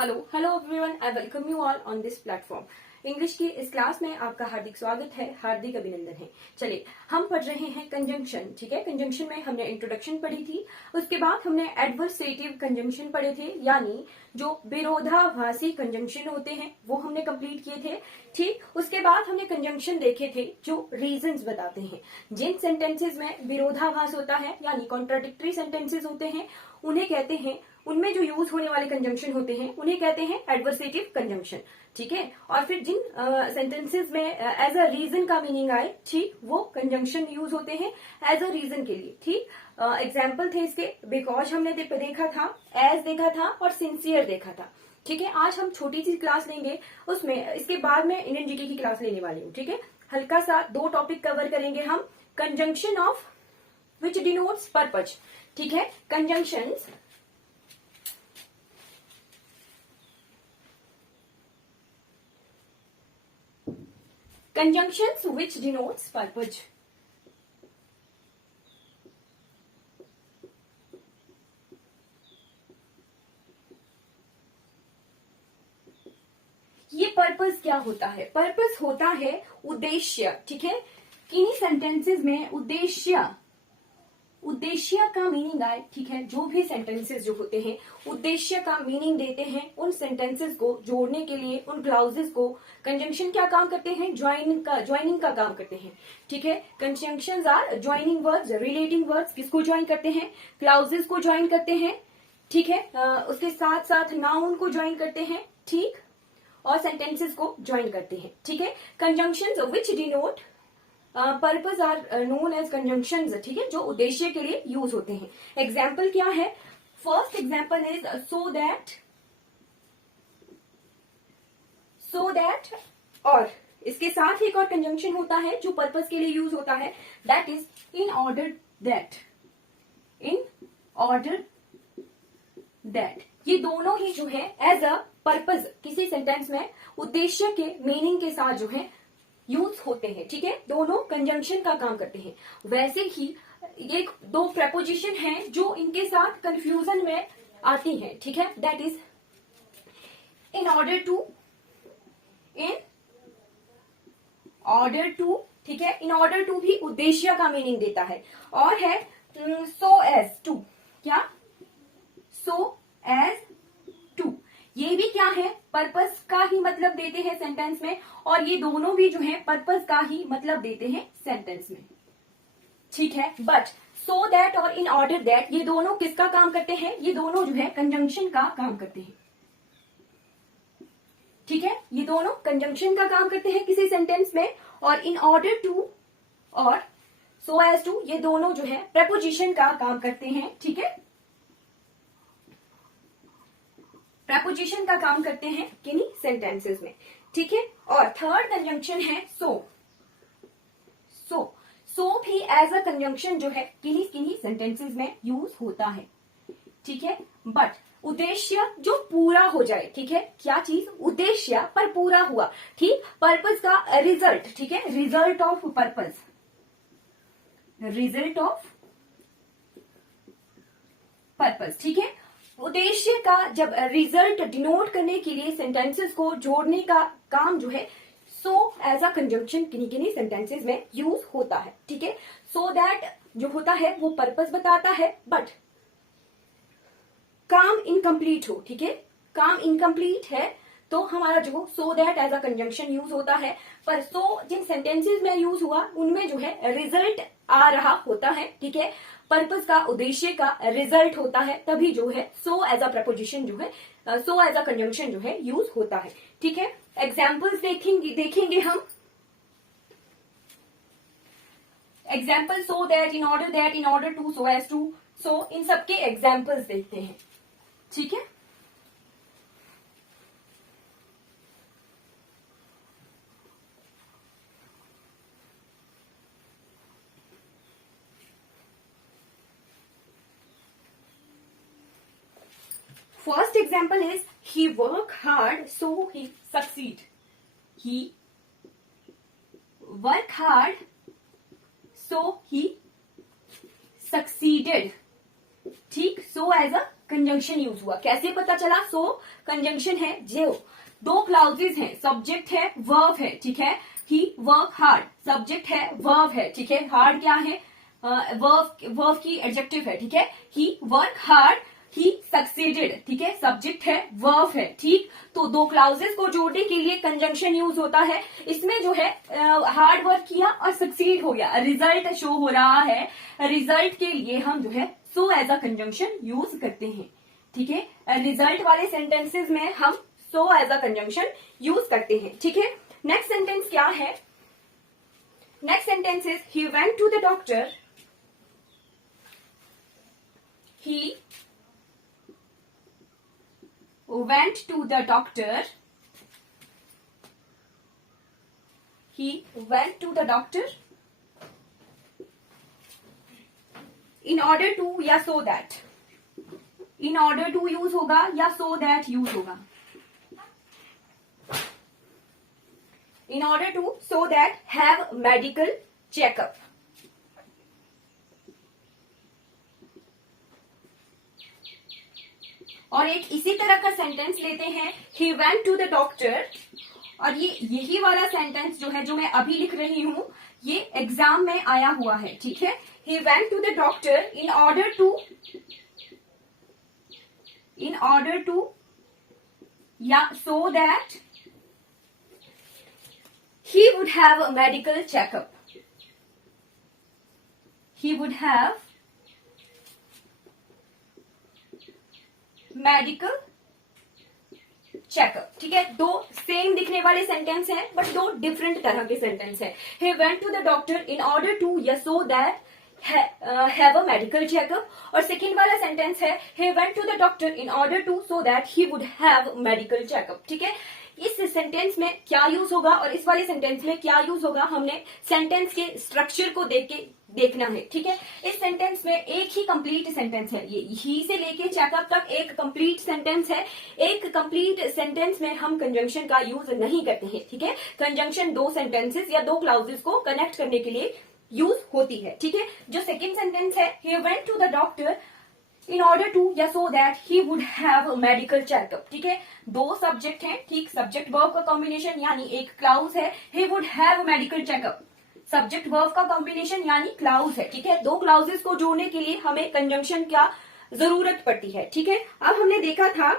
Hello everyone, I welcome you all on this platform. English की इस class में आपका हार्दिक स्वागत है, हार्दिक अभिनंदन है। चलिए, हम पढ़ रहे हैं कंजंक्शन। ठीक है, कंजंक्शन में हमने इंट्रोडक्शन पढ़ी थी, उसके बाद हमने एडवर्सेटिव कंजंक्शन पढ़े थे, यानी जो विरोधाभासी कंजंक्शन होते हैं वो हमने कंप्लीट किए थे। ठीक, उसके बाद हमने कंजंक्शन देखे थे जो रीजंस बताते हैं। जिन सेंटेंसेस में विरोधाभास होता है यानी कॉन्ट्राडिक्टरी सेंटेंसेस होते हैं उन्हें कहते हैं, उनमें जो यूज होने वाले कंजंक्शन होते हैं उन्हें कहते हैं एडवर्सेटिव कंजंक्शन। ठीक है, और फिर जिन सेंटेंसेस में एज अ रीजन का मीनिंग आए, ठीक, वो कंजंक्शन यूज होते हैं एज अ रीजन के लिए। ठीक, एग्जाम्पल थे इसके बिकॉज हमने देखा था, एज देखा था और सिंसियर देखा था। ठीक है, आज हम छोटी सी क्लास लेंगे, उसमें इसके बाद में इंडियन जीके की क्लास लेने वाली हूँ। ठीक है, हल्का सा दो टॉपिक कवर करेंगे हम। Conjunction of which denotes purpose. ठीक है, conjunctions conjunctions which denotes purpose। ये पर्पस क्या होता है? पर्पस होता है उद्देश्य। ठीक है, किन्हीं सेंटेंसेस में उद्देश्य का मीनिंग आए। ठीक है, जो भी सेंटेंसेस जो होते हैं उद्देश्य का मीनिंग देते हैं, उन सेंटेंसेस को जोड़ने के लिए उन क्लाउजेस को कंजंक्शन क्या काम करते हैं? ज्वाइनिंग का काम करते हैं। ठीक है, conjunctions are joining words, relating words. किसको ज्वाइन करते हैं? क्लाउजेस को ज्वाइन करते हैं। ठीक है, उसके साथ साथ नाउन को ज्वाइन करते हैं। ठीक, और सेंटेंसेस को ज्वाइन करते हैं। ठीक है, conjunctions which denote purpose are known as conjunctions. ठीक है, जो उद्देश्य के लिए यूज होते हैं। एग्जाम्पल क्या है? First example is so that, और इसके साथ ही एक और कंजंक्शन होता है जो पर्पज के लिए यूज होता है, that is in order that. ये दोनों ही जो है एज अ पर्पज किसी सेंटेंस में उद्देश्य के मीनिंग के साथ जो है यूज होते हैं। ठीक है, दोनों कंजंक्शन का काम करते हैं। वैसे ही ये दो प्रेपोजिशन हैं जो इनके साथ कंफ्यूजन में आती हैं। ठीक है, that is in order to. ठीक है, इन ऑर्डर टू भी उद्देश्य का मीनिंग देता है। और है सो एज टू। क्या? सो एज टू, ये भी क्या है? पर्पस का ही मतलब देते हैं सेंटेंस में, और ये दोनों भी जो है पर्पस का ही मतलब देते हैं सेंटेंस में। ठीक है, बट सो दैट और इन ऑर्डर दैट ये दोनों किसका काम करते हैं? ये दोनों जो है कंजंक्शन का काम करते हैं। ठीक है, ये दोनों कंजंक्शन का काम करते हैं किसी सेंटेंस में, और इन ऑर्डर टू और सो एज टू ये दोनों जो है प्रेपोजिशन का काम करते हैं। ठीक है, प्रेपोजिशन का काम करते हैं किन्हीं सेंटेंसेस में। ठीक है, और थर्ड कंजंक्शन है सो भी एज अ कंजंक्शन जो है किन्हीं सेंटेंसेस में यूज होता है। ठीक है, बट उद्देश्य जो पूरा हो जाए। ठीक है, क्या चीज? उद्देश्य पर पूरा हुआ। ठीक, पर्पस का रिजल्ट। ठीक है, रिजल्ट ऑफ पर्पस, ठीक है, उद्देश्य का जब रिजल्ट डिनोट करने के लिए सेंटेंसेस को जोड़ने का काम जो है सो एज अ कंजंक्शन किन्हीं सेंटेंसेस में यूज होता है। ठीक है, सो दैट जो होता है वो पर्पस बताता है, बट काम इनकम्प्लीट हो। ठीक है, काम इनकम्प्लीट है तो हमारा जो so that as a conjunction use होता है, पर सो जिन सेंटेंसेस में यूज हुआ उनमें जो है रिजल्ट आ रहा होता है। ठीक है, पर्पस का, उद्देश्य का रिजल्ट होता है, तभी जो है सो एज अ प्रपोजिशन जो है, सो एज अ कंजंक्शन जो है यूज होता है। ठीक है, एग्जाम्पल्स देखेंगे हम। Example so that, in order to, so as to, so इन सबके एग्जाम्पल्स देखते हैं। ठीक है, first example is he work hard so he succeed। he work hard so he succeeded। ठीक, so as a conjunction use हुआ। कैसे पता चला? सो कंजंक्शन है, जो दो क्लाउजेज हैं, सब्जेक्ट है, वर्ब है, ठीक है। ही वर्क हार्ड, सब्जेक्ट है, वर्ब है, ठीक है। हार्ड क्या है? वर्ब की एडजेक्टिव है, ठीक है। ही वर्क हार्ड, ही सक्सीडेड, ठीक है। सब्जेक्ट है, वर्ब है, ठीक। तो दो क्लाउजेस को जोड़ने के लिए कंजंक्शन यूज होता है। इसमें जो है हार्ड वर्क किया और सक्सीड हो गया, रिजल्ट शो हो रहा है। रिजल्ट के लिए हम जो है so as a conjunction use करते हैं, ठीक है। रिजल्ट वाले सेंटेंसेस में हम so as a conjunction use करते हैं, ठीक है। नेक्स्ट सेंटेंस क्या है? Next sentence is he went to the doctor, he went to the doctor, he went to the doctor in order to या so that, in order to use होगा या so that use होगा। in order to, so that, have medical checkup। और एक इसी तरह का sentence लेते हैं, he went to the doctor। और ये यही वाला सेंटेंस जो है, जो मैं अभी लिख रही हूं, ये एग्जाम में आया हुआ है, ठीक है। he went to the doctor in order to या so that he would have a medical checkup, he would have medical checkup, ठीक है। दो सेम दिखने वाले सेंटेंस हैं, बट दो डिफरेंट तरह के सेंटेंस हैं। he went to the doctor in order to या so that have a medical checkup, और सेकेंड वाला सेंटेंस है he went to the doctor in order to so that he would have medical checkup, ठीक है। इस sentence में क्या use होगा और इस वाले सेंटेंस में क्या यूज होगा, हमने सेंटेंस के स्ट्रक्चर को देख के देखना है, ठीक है। इस सेंटेंस में एक ही कंप्लीट सेंटेंस है, ये ही से लेके चेकअप तक एक कंप्लीट सेंटेंस है। एक कंप्लीट सेंटेंस में हम कंजंक्शन का यूज नहीं करते हैं, ठीक है। कंजंक्शन दो सेंटेंसेस या दो क्लाउजेस को कनेक्ट करने के लिए यूज होती है, ठीक है। जो सेकेंड सेंटेंस है, he went to the doctor in order to या so that he would have a medical checkup, ठीक है। दो सब्जेक्ट हैं, ठीक, सब्जेक्ट वर्ब का कॉम्बिनेशन यानी एक क्लाउज है, he would have a medical checkup, subject verb का कॉम्बिनेशन यानी क्लाउज है, ठीक है। दो क्लाउजेस को जोड़ने के लिए हमें कंजंक्शन क्या जरूरत पड़ती है, ठीक है। अब हमने देखा था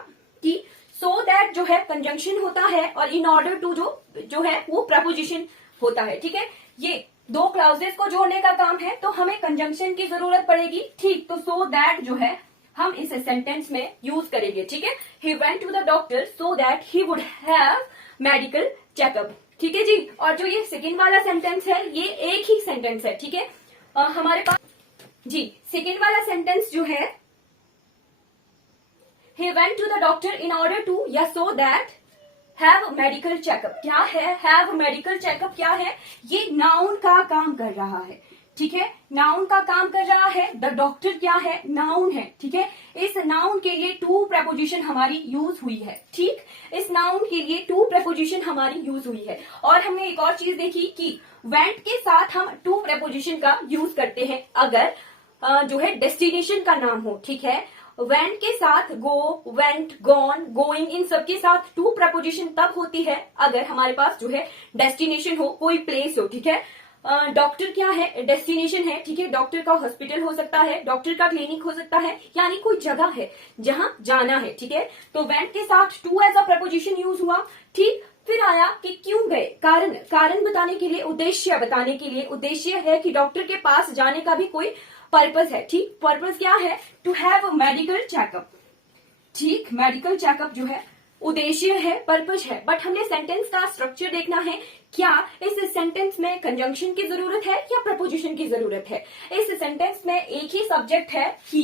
कि सो दैट जो है कंजंक्शन होता है और इन ऑर्डर टू जो है वो प्रपोजिशन होता है, ठीक है। ये दो क्लाउजेस को जोड़ने का काम है, तो हमें कंजंक्शन की जरूरत पड़ेगी, ठीक। तो सो दैट जो है हम इस सेंटेंस में यूज करेंगे, ठीक है। he went to the doctor so that he would have medical checkup, ठीक है जी। और जो ये सेकेंड वाला सेंटेंस है, ये एक ही सेंटेंस है, ठीक है। हमारे पास जी सेकेंड वाला सेंटेंस जो है, he went to the doctor in order to या so that have medical checkup. क्या है have मेडिकल चेकअप? क्या है? ये नाउन का काम कर रहा है, ठीक है। नाउन का काम कर रहा है। द डॉक्टर क्या है? नाउन है, ठीक है। इस नाउन के लिए टू प्रपोजिशन हमारी यूज हुई है, ठीक। इस नाउन के लिए टू प्रपोजिशन हमारी यूज हुई है। और हमने एक और चीज देखी कि वेंट के साथ हम टू प्रपोजिशन का यूज करते हैं अगर जो है डेस्टिनेशन का नाम हो, ठीक है। वेंट के साथ गो, वेंट, गॉन, गोइंग, इन सब के साथ टू प्रपोजिशन तब होती है अगर हमारे पास जो है डेस्टिनेशन हो, कोई प्लेस हो, ठीक है। डॉक्टर क्या है? डेस्टिनेशन है, ठीक है। डॉक्टर का हॉस्पिटल हो सकता है, डॉक्टर का क्लिनिक हो सकता है, यानी कोई जगह है जहां जाना है, ठीक है। तो वेंट के साथ to as a preposition use हुआ, ठीक। फिर आया कि क्यों गए, कारण, कारण बताने के लिए, उद्देश्य बताने के लिए। उद्देश्य है कि डॉक्टर के पास जाने का भी कोई पर्पस है, ठीक। पर्पस क्या है? टू हैव मेडिकल चेकअप, ठीक। मेडिकल चेकअप जो है उद्देश्य है, पर्पस है। बट हमने सेंटेंस का स्ट्रक्चर देखना है, क्या इस सेंटेंस में कंजंक्शन की जरूरत है या प्रपोजिशन की जरूरत है। इस सेंटेंस में एक ही सब्जेक्ट है ही,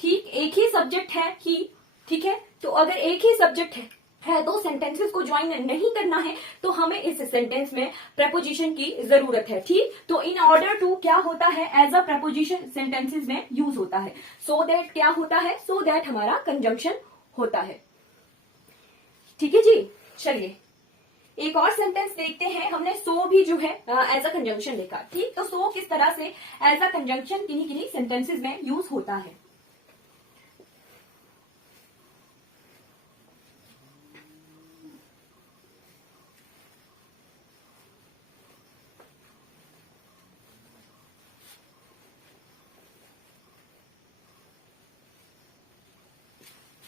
ठीक, एक ही सब्जेक्ट है ही, ठीक है। तो अगर एक ही सब्जेक्ट है तो सेंटेंसेस को ज्वाइन नहीं करना है, तो हमें इस सेंटेंस में प्रपोजिशन की जरूरत है, ठीक। तो इन ऑर्डर टू क्या होता है? एज अ प्रपोजिशन सेंटेंसेस में यूज होता है। सो दैट क्या होता है? सो दैट हमारा कंजंक्शन होता है, ठीक है जी। चलिए एक और सेंटेंस देखते हैं। हमने सो भी जो है एज अ कंजंक्शन देखा, ठीक। तो सो किस तरह से एज अ कंजंक्शन किन्हीं किन्हीं सेंटेंसेस में यूज होता है।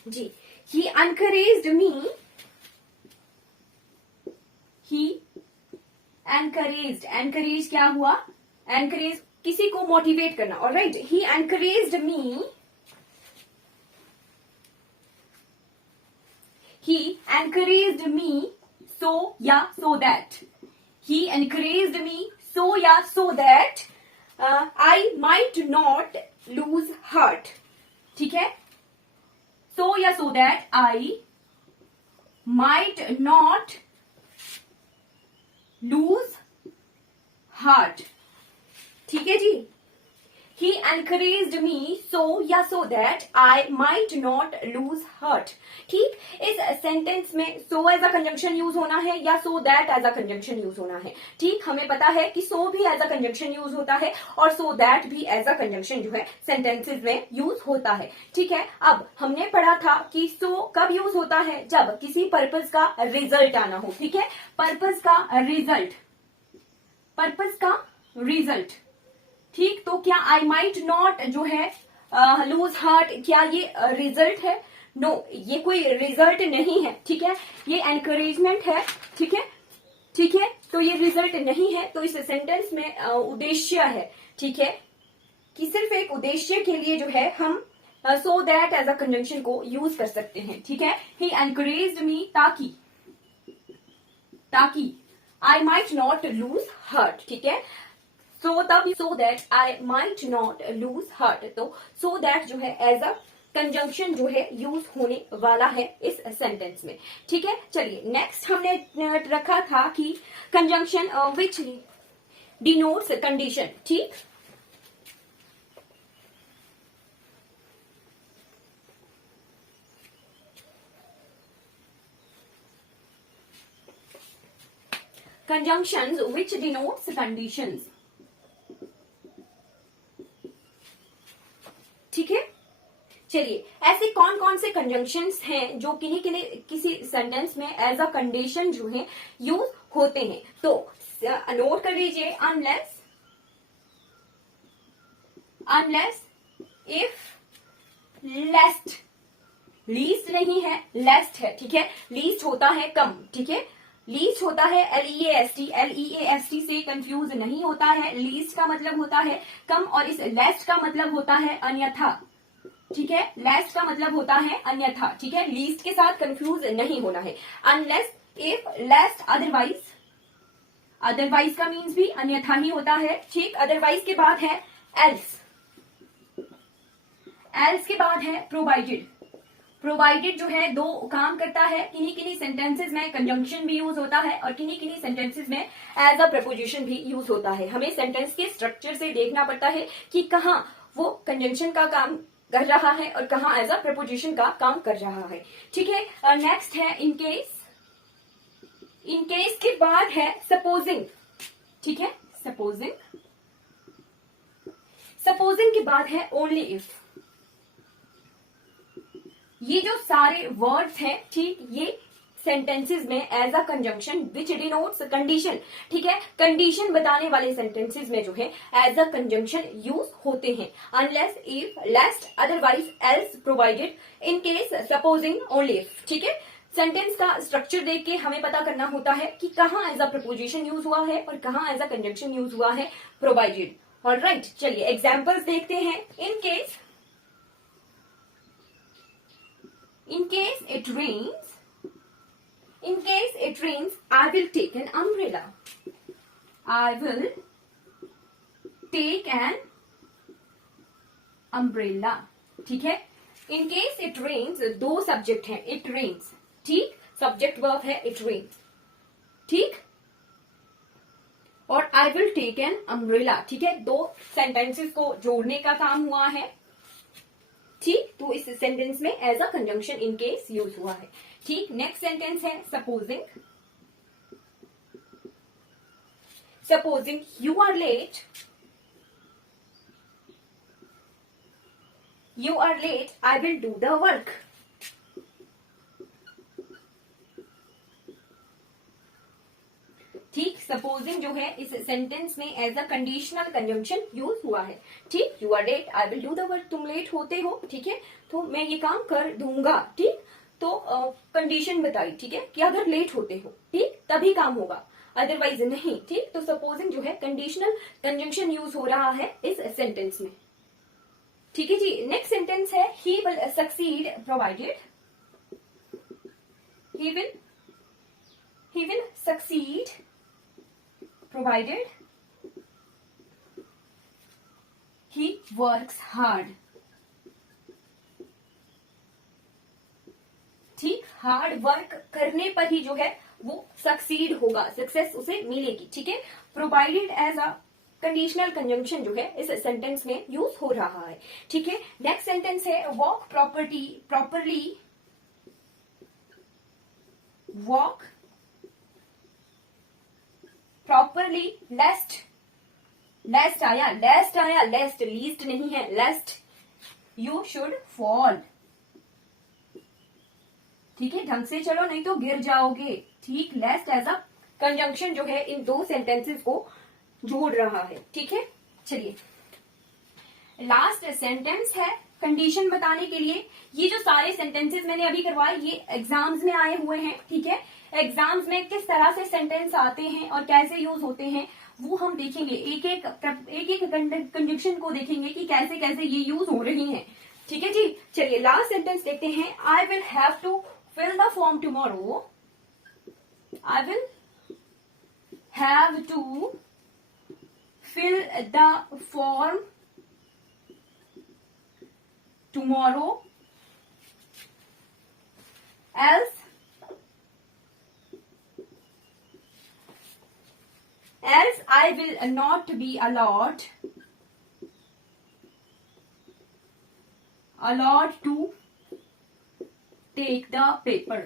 जी, he encouraged me, he encourage क्या हुआ, encourage किसी को मोटिवेट करना, alright, he encouraged me, he encouraged me so या so that, he encouraged me so या so that I might not lose heart, ठीक है, so या so that I might not lose heart, ठीक है जी, he encouraged me so या so that I might not lose heart, ठीक, इस sentence में so as a conjunction use होना है या so that as a conjunction use होना है, ठीक, हमें पता है कि so भी एज अ कंजंक्शन यूज होता है और so that भी एज अ कंजंक्शन जो है सेंटेंसेस में यूज होता है, ठीक है। अब हमने पढ़ा था कि so कब यूज होता है, जब किसी पर्पस का रिजल्ट आना हो, ठीक है, पर्पस का रिजल्ट, ठीक, तो क्या आई माइट नॉट जो है लूज हार्ट, क्या ये रिजल्ट है, नो ये कोई रिजल्ट नहीं है, ठीक है, ये एनकरेजमेंट है, ठीक है, ठीक है, तो ये रिजल्ट नहीं है, तो इस सेंटेंस में उद्देश्य है, ठीक है, कि सिर्फ एक उद्देश्य के लिए जो है हम so that as a conjunction को यूज कर सकते हैं, ठीक है, ही एनकरेज्ड मी ताकि I might not lose heart, ठीक है, सो तब so that I might not lose heart, तो सो दैट जो है एज अ कंजंक्शन जो है यूज होने वाला है इस सेंटेंस में, ठीक है। चलिए नेक्स्ट हमने रखा था कि कंजंक्शन विच डिनोट्स कंडीशन, ठीक, conjunctions which denotes conditions, ठीक है। चलिए ऐसे कौन कौन से कंजंक्शंस हैं जो किसी सेंटेंस में एज अ कंडीशन जो है यूज होते हैं, तो नोट कर लीजिए, अनलेस इफ लीस्ट नहीं है, लेस्ट है, ठीक है, लीस्ट होता है कम, ठीक है, लीस्ट होता है LEAST से कंफ्यूज नहीं होता है, लीस्ट का मतलब होता है कम और इस लेस्ट का मतलब होता है अन्यथा, ठीक है, लेस्ट का मतलब होता है अन्यथा, ठीक है, लीस्ट के साथ कंफ्यूज नहीं होना है, अनलेस इफ लेस्ट अदरवाइज का मीन्स भी अन्यथा ही होता है, ठीक, अदरवाइज के बाद है एल्स के बाद है प्रोवाइडेड जो है दो काम करता है, किन्हीं सेंटेंसेस में कंजंक्शन भी यूज होता है और किन्हीं सेंटेंसेस में एज अ प्रपोजिशन भी यूज होता है, हमें सेंटेंस के स्ट्रक्चर से देखना पड़ता है कि कहाँ वो कंजंक्शन का काम कर रहा है और कहाँ एज अ प्रपोजिशन का काम कर रहा है, ठीक है। नेक्स्ट है इन केस के बाद है सपोजिंग, ठीक है, सपोजिंग के बाद है ओनली इफ, ये जो सारे वर्ड्स हैं, ठीक, ये सेंटेंसेस में as a conjunction which denotes condition, ठीक है, कंडीशन बताने वाले सेंटेंसेस में जो है एज अ कंजंक्शन यूज होते हैं, unless if lest otherwise else provided in case supposing only if, ठीक है। सेंटेंस का स्ट्रक्चर देख के हमें पता करना होता है कि कहाँ एज अ प्रपोजिशन यूज हुआ है और कहाँ एज अ कंजंक्शन यूज हुआ है प्रोवाइडेड, ऑलराइट। चलिए एग्जाम्पल्स देखते हैं, in case it rains, I will take an umbrella, ठीक है। in case it rains दो सब्जेक्ट हैं, it rains, ठीक, सब्जेक्ट वर्ब है it rains, ठीक, और I will take an umbrella, ठीक है, दो सेंटेंसेस को जोड़ने का काम हुआ है, ठीक, तो इस सेंटेंस में as a conjunction in case use हुआ है, ठीक। नेक्स्ट सेंटेंस है supposing you are late, I will do the work, ठीक, सपोजिंग जो है इस सेंटेंस में as a conditional conjunction use हुआ है। ठीक, you are late, I will do the work, तुम लेट होते हो, ठीक है, तो मैं ये काम कर दूंगा। ठीक, तो कंडीशन बताई, ठीक है, कि अगर लेट होते हो, ठीक, तभी काम होगा, अदरवाइज नहीं। ठीक, तो सपोजिंग जो है कंडीशनल कंजंक्शन यूज हो रहा है इस सेंटेंस में। ठीक है जी, नेक्स्ट सेंटेंस है he will succeed provided, he will succeed provided he works hard। ठीक, हार्ड वर्क करने पर ही जो है वो सक्सीड होगा, सक्सेस उसे मिलेगी। ठीक है, provided as a conditional conjunction जो है इस सेंटेंस में यूज हो रहा है। ठीक है, नेक्स्ट सेंटेंस है walk properly walk properly lest आया, लेस्ट लीस्ट नहीं है, लेस्ट you should fall। ठीक है, ढंग से चलो नहीं तो गिर जाओगे। ठीक, लेस्ट एज अ कंजंक्शन जो है इन दो सेंटेंसेस को जोड़ रहा है। ठीक है, चलिए लास्ट सेंटेंस है कंडीशन बताने के लिए। ये जो सारे सेंटेंसेस मैंने अभी करवाए ये एग्जाम्स में आए हुए हैं। ठीक है, एग्जाम्स में किस तरह से सेंटेंस आते हैं और कैसे यूज होते हैं वो हम देखेंगे, एक एक कंजंक्शन को देखेंगे कि कैसे कैसे ये यूज हो रही हैं। ठीक है जी, चलिए लास्ट सेंटेंस देखते हैं। I will have to fill the form tomorrow, I will have to fill the form tomorrow else I will not be allowed to take the paper।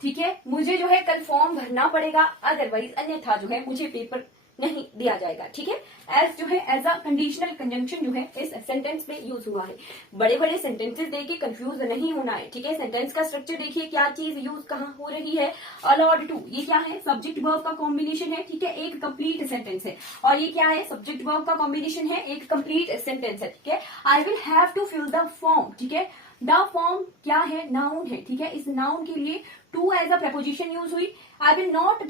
ठीक है, मुझे जो है कल फॉर्म भरना पड़ेगा, अदरवाइज अन्यथा जो है मुझे पेपर नहीं दिया जाएगा। ठीक है, एज जो है एज अ कंडीशनल कंजंक्शन जो है इस सेंटेंस में यूज हुआ है। बड़े बड़े सेंटेंसेस देखिए कंफ्यूज नहीं होना है। ठीक है, सेंटेंस का स्ट्रक्चर देखिए, क्या चीज यूज कहाँ हो रही है। अलाउड टू, ये क्या है, सब्जेक्ट वर्ब का कॉम्बिनेशन है। ठीक है, एक कंप्लीट सेंटेंस है। और ये क्या है, सब्जेक्ट वर्ब का कॉम्बिनेशन है, एक कंप्लीट सेंटेंस है। ठीक है, I will have to fill the form. ठीक है, द फॉर्म क्या है, नाउन है। ठीक है, इस नाउन के लिए to as a preposition use हुई। आई विल नॉट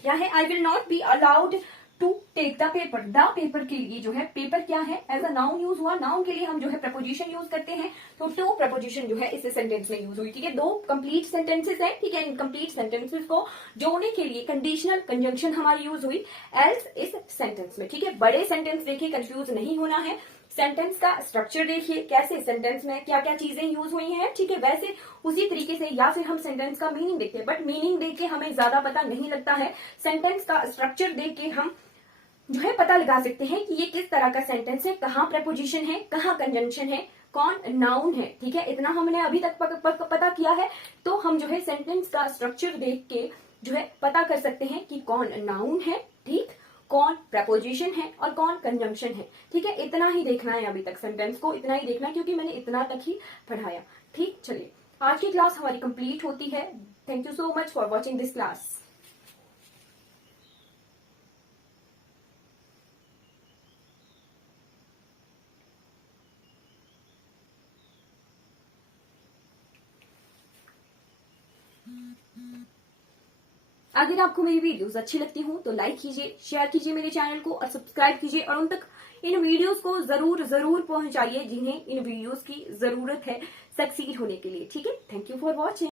क्या है, I will not be allowed to take the paper, the paper के लिए जो है पेपर क्या है, एज अ नाउन यूज हुआ। नाउन के लिए हम जो है प्रपोजिशन यूज करते हैं, तो टू प्रपोजिशन जो है इस सेंटेंस में यूज हुई। ठीक है, दो कंप्लीट सेंटेंसेस है। ठीक है, इन कंप्लीट सेंटेंसेस को जोड़ने के लिए कंडीशनल कंजंक्शन हमारी यूज हुई एल्स इस सेंटेंस में। ठीक है, बड़े सेंटेंस देखिए कंफ्यूज नहीं होना है। सेंटेंस का स्ट्रक्चर देखिए, कैसे सेंटेंस में क्या क्या चीजें यूज हुई हैं। ठीक है, वैसे उसी तरीके से, या फिर हम सेंटेंस का मीनिंग देखते हैं, बट मीनिंग देख के हमें ज्यादा पता नहीं लगता है। सेंटेंस का स्ट्रक्चर देख के हम जो है पता लगा सकते हैं कि ये किस तरह का सेंटेंस है, कहाँ प्रपोजिशन है, कहाँ कंजंक्शन है, कौन नाउन है। ठीक है, इतना हमने अभी तक पता किया है, तो हम जो है सेंटेंस का स्ट्रक्चर देख के जो है पता कर सकते हैं कि कौन नाउन है, ठीक, कौन प्रपोजिशन है और कौन कंजंक्शन है। ठीक है, इतना ही देखना है अभी तक, सेंटेंस को इतना ही देखना है क्योंकि मैंने इतना तक ही पढ़ाया। ठीक, चलिए आज की क्लास हमारी कंप्लीट होती है। Thank you so much for watching this class. अगर आपको मेरी वीडियोस अच्छी लगती हो तो लाइक कीजिए, शेयर कीजिए मेरे चैनल को और सब्सक्राइब कीजिए, और उन तक इन वीडियोस को जरूर पहुंचाइए जिन्हें इन वीडियोस की जरूरत है सक्सीड होने के लिए। ठीक है, थैंक यू फॉर वॉचिंग।